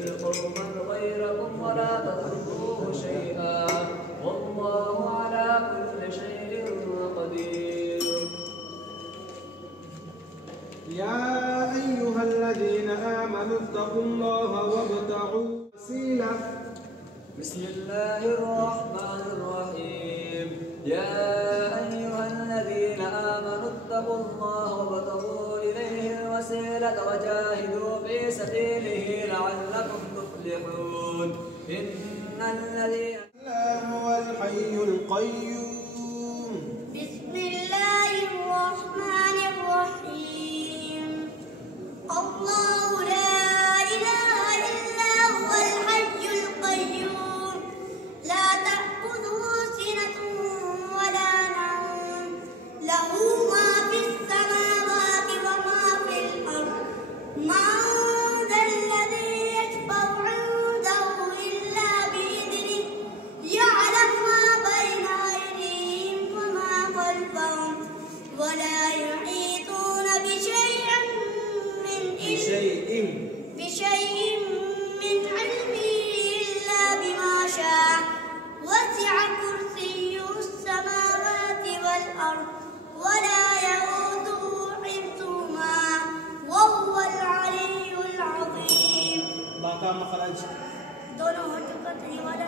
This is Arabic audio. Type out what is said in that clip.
يستبدل قوما غيركم ولا تضروه شيئا والله على كل شيء قدير. يا أيها الذين آمنوا اتقوا الله وابتغوا وسيلة. بسم الله الرحمن الرحيم. يا أيها الذين آمنوا اتقوا الله وابتغوا إليه الوسيلة وجاهدوا في سبيله لعلكم تفلحون. إن الذين الله هو الحي القيوم. بسم الله الرحمن الرحيم. الله لا إله إلا هو الحي القيوم لا تأخذه سنة ولا نوم له ما في السماوات وما في الأرض من ذا الذي يشفع عنده إلا بإذنه يعلم ما بين أيديهم وما خلفهم ولا يحيطون بشيء من علمه إلا بما شاء وسع كرسيه السماوات والأرض ولا يئوده حفظهما وهو العلي العظيم. باقا مخرج दोनों होठों का तरीवाला